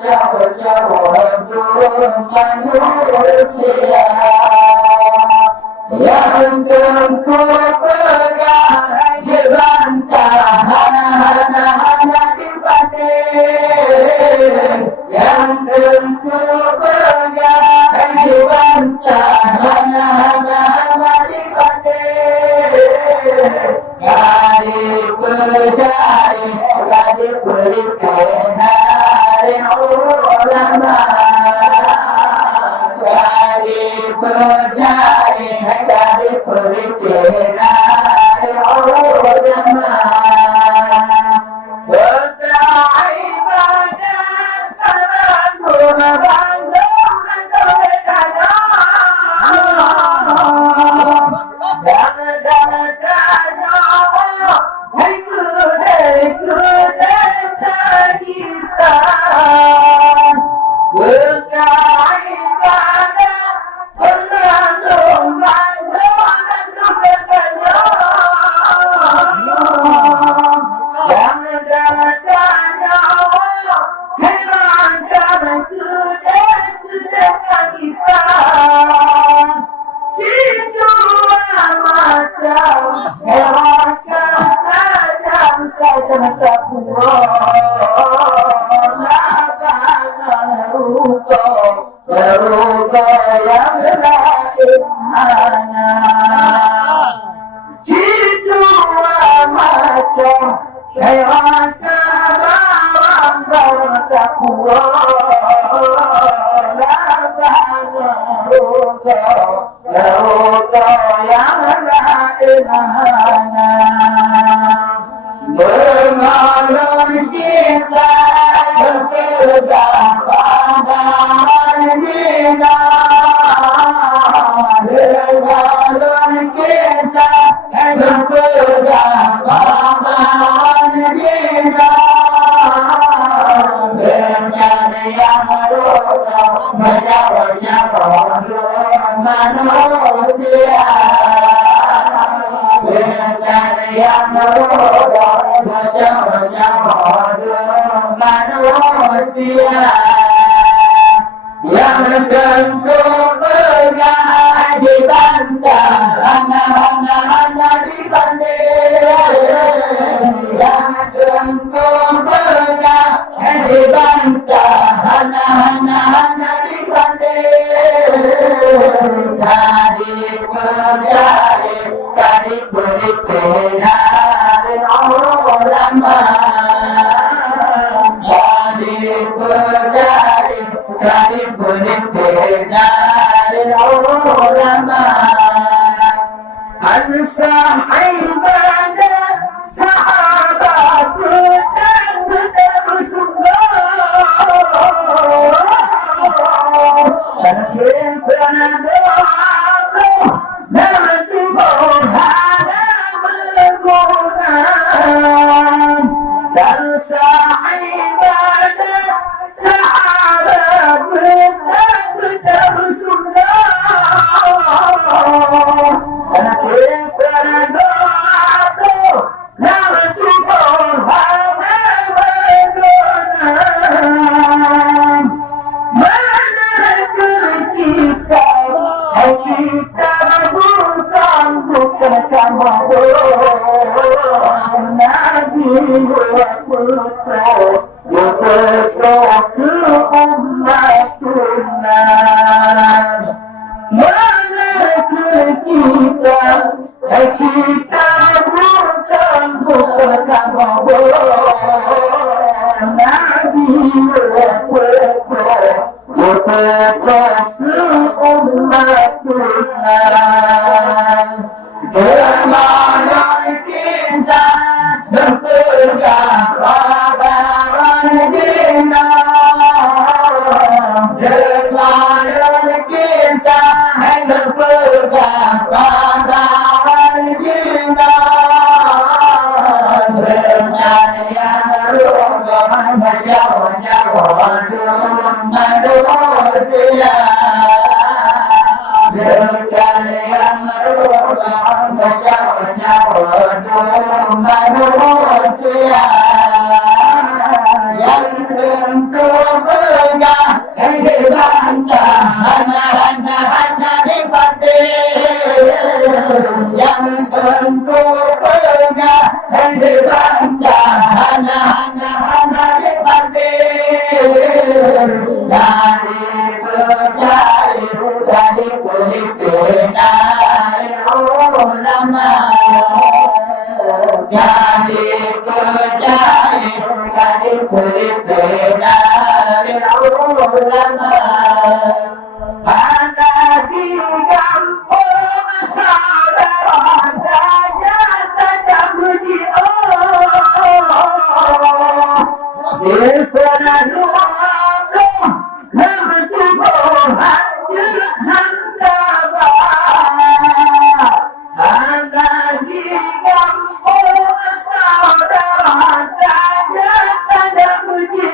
manusia yang tengku pegang dibantah hana-hana dipandai yang tengku pegang dibantah hana-hana dipandai gadi pejai gadi pelipinari ulama gadi pejai gadi pelipinari ulama bertaibadah terangkum bandung kekayaan mengalun kisah berpegang pandangan bina mengalun kisah berpegang pandangan bina dengan yang ruga masyarakat manusia dengan yang ruga masyarakat manusia yang tengku pegang dibantah hana-hana dipandai yang tengku pegang dibantah hana-hana dipandai tadi pejari tadi pelipinari ulama tadi pejari tadi pelipinari ulama al-sahibadah sahabat dan Rasulullah dan siapa doaku nanti berhada berguna dan sahibadah sahabat dan Rasulullah dan siapa doaku nanti berhada berguna kita bukan kamu Nabi wa putra ke umatuna mana kita bukan kamu Nabi wa putra bermalam kisah berpegang kabaran dina bermalam kisah berpegang kabaran dina bernyanyi ruga masyarakat manusia yang ruga masyarakat manusia yang tentu kulit dari ulama. Ada di kampung saudara tajam puji sifat doa bertubuh hancur hantabar. Ada di kampung saudara tajam puji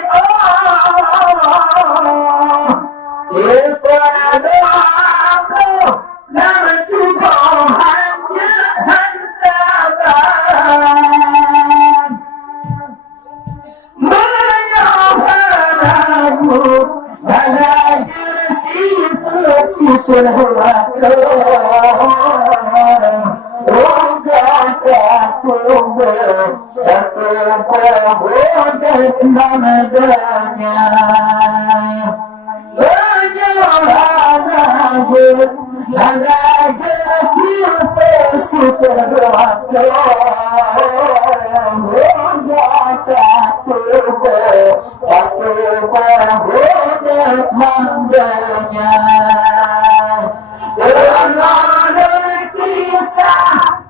sifat doa bertubuh hancur hantabar. Menyuaraku pada sifat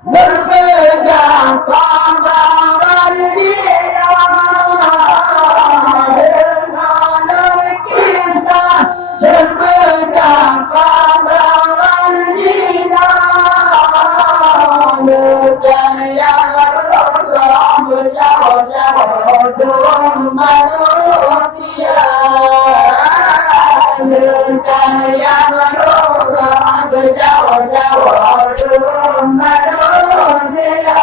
berpegang kabar dia dengan kisah berpegang kabar dia bukan yang berdoa bersama-sama manusia bukan yang berdoa bersama-sama manusia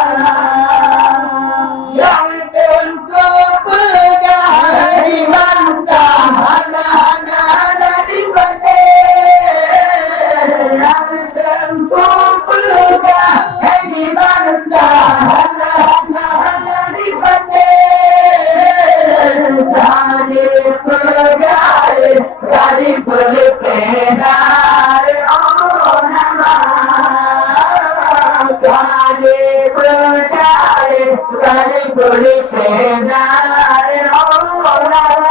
yang tentu pegang di mantah anak-anak di batin yang tentu pegang di mantah anak-anak di batin dari pegang dari dari orang Kali berjaya, kali boleh senang orang.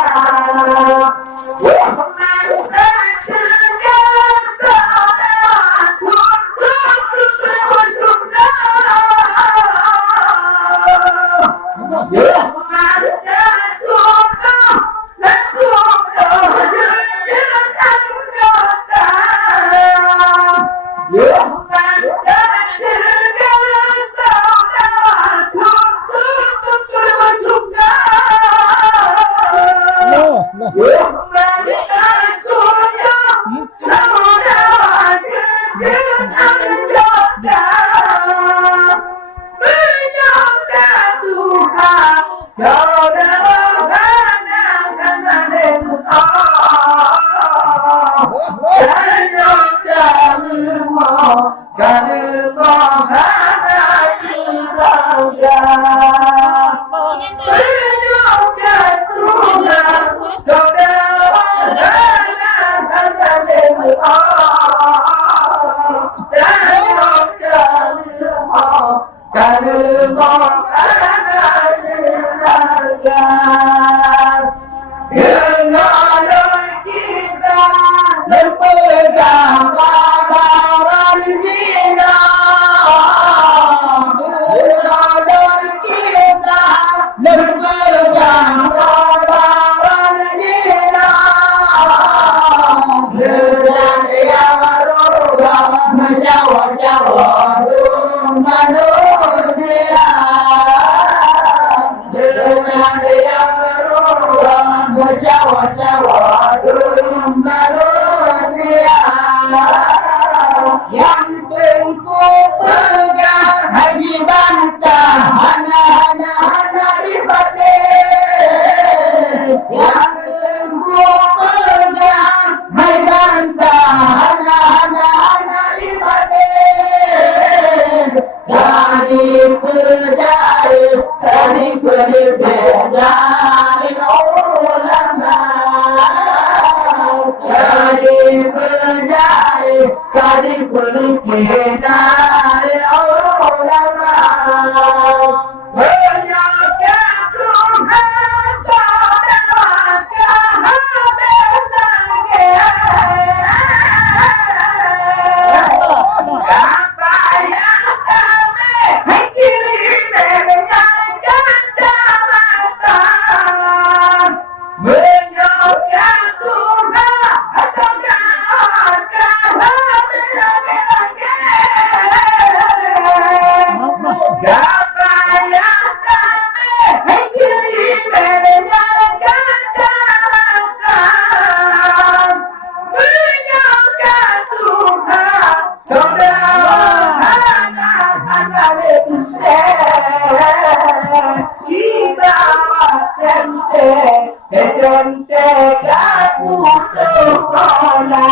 Masa tergesa untuk bersuka. Banyak yang Tuhan Esente kaputo kola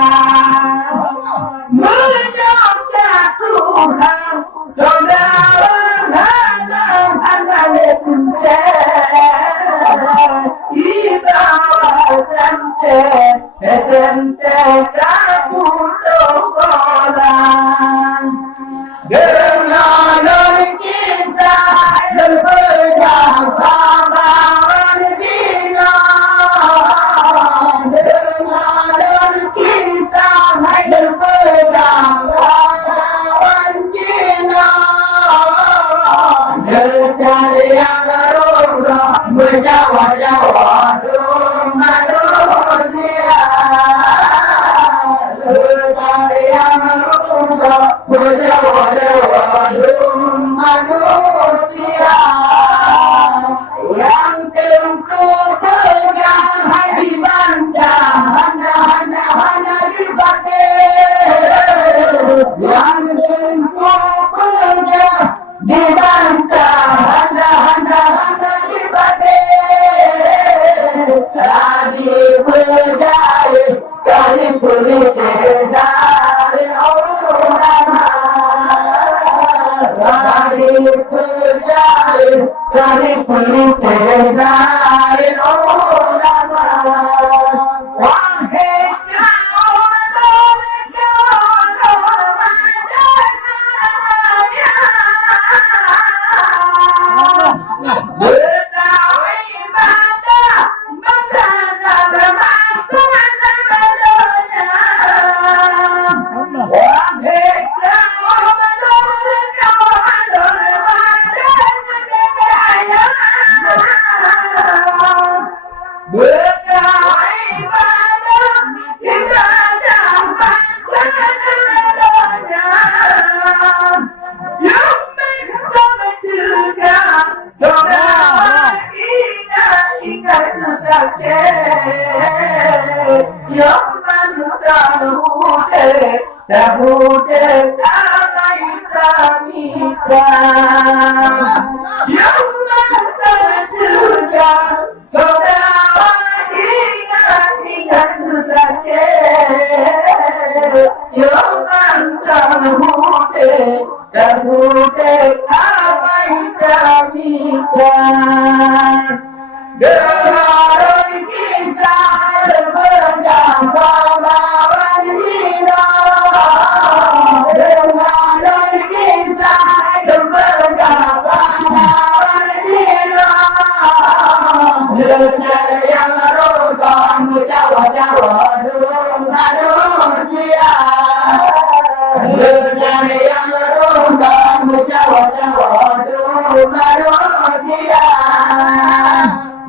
Menjauhnya Tuhan Saudara Hanya kunte Ibawa Esente kaputo kola Dengan kisah berbeda kabar dina Dengan kisah berbeda kabar dina Dari yang roda berjawa-jawa manusia Dari yang roda berjawa-jawa manusia yang tengku pegang di bandar hana di batin yang tengku pegang di bandar hana di batin tadi berjaya kali berlipet dari orang dari berjaya dari berlipet dari orang wahai Betawi Banda Masana Masana Badonya Wahai kawan Betawi Banda Ibadah Masana Badonya yang menentukan saudara ingat kesakit yang menentukan dahude kita yang menentukan saudara ingat kesakit yang menentukan dahude kita dengan kisah berbeda kawan kita dengan kisah berbeda kawan kita dengan yang roda jawa-jawa manusia dengan yang roda jawa-jawa manusia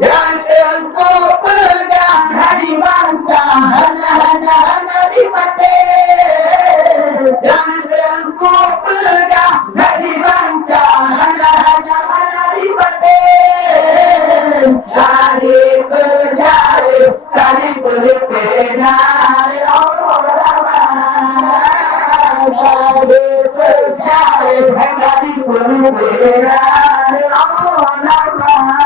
yang engkau pegang di bantah hana di batin yang engkau pegang di bantah hana di batin tadi berjaya tadi berlipet dari orang tadi berjaya tadi berlipet dari orang